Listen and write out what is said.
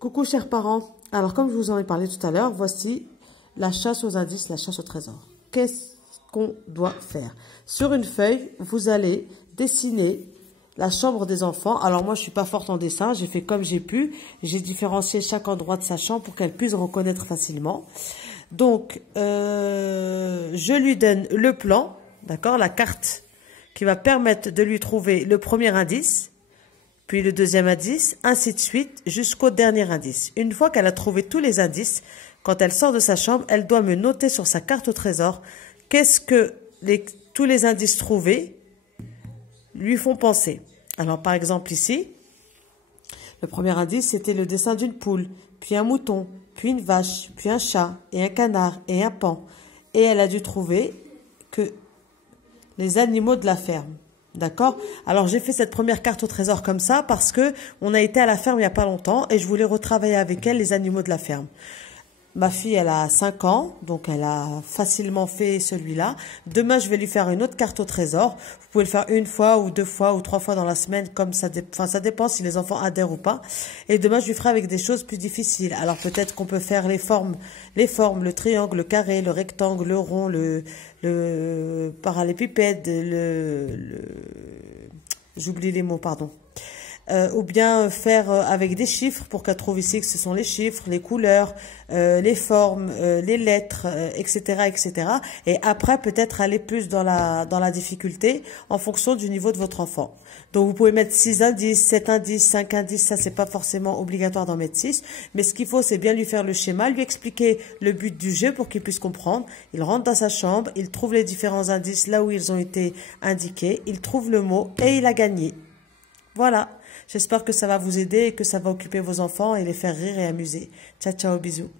Coucou chers parents, alors comme je vous en ai parlé tout à l'heure, voici la chasse aux indices, la chasse au trésor. Qu'est-ce qu'on doit faire? Sur une feuille, vous allez dessiner la chambre des enfants. Alors moi je suis pas forte en dessin, j'ai fait comme j'ai pu. J'ai différencié chaque endroit de sa chambre pour qu'elle puisse reconnaître facilement. Donc je lui donne le plan, d'accord, la carte qui va permettre de lui trouver le premier indice, puis le deuxième indice, ainsi de suite, jusqu'au dernier indice. Une fois qu'elle a trouvé tous les indices, quand elle sort de sa chambre, elle doit me noter sur sa carte au trésor qu'est-ce que tous les indices trouvés lui font penser. Alors, par exemple, ici, le premier indice, c'était le dessin d'une poule, puis un mouton, puis une vache, puis un chat, et un canard, et un paon. Et elle a dû trouver que les animaux de la ferme. D'accord? Alors, j'ai fait cette première carte au trésor comme ça parce que on a été à la ferme il n'y a pas longtemps et je voulais retravailler avec elle les animaux de la ferme. Ma fille, elle a 5 ans, donc elle a facilement fait celui-là. Demain, je vais lui faire une autre carte au trésor. Vous pouvez le faire une fois ou deux fois ou trois fois dans la semaine, comme ça, ça dépend si les enfants adhèrent ou pas. Et demain, je lui ferai avec des choses plus difficiles. Alors peut-être qu'on peut faire les formes, le triangle, le carré, le rectangle, le rond, le parallépipède, j'oublie les mots, pardon. Ou bien faire avec des chiffres pour qu'elle trouve ici que ce sont les chiffres, les couleurs, les formes, les lettres, etc., etc. Et après, peut-être aller plus dans la difficulté en fonction du niveau de votre enfant. Donc, vous pouvez mettre 6 indices, 7 indices, 5 indices. Ça, c'est pas forcément obligatoire d'en mettre 6. Mais ce qu'il faut, c'est bien lui faire le schéma, lui expliquer le but du jeu pour qu'il puisse comprendre. Il rentre dans sa chambre, il trouve les différents indices là où ils ont été indiqués, il trouve le mot et il a gagné. Voilà. J'espère que ça va vous aider et que ça va occuper vos enfants et les faire rire et amuser. Ciao, ciao, bisous.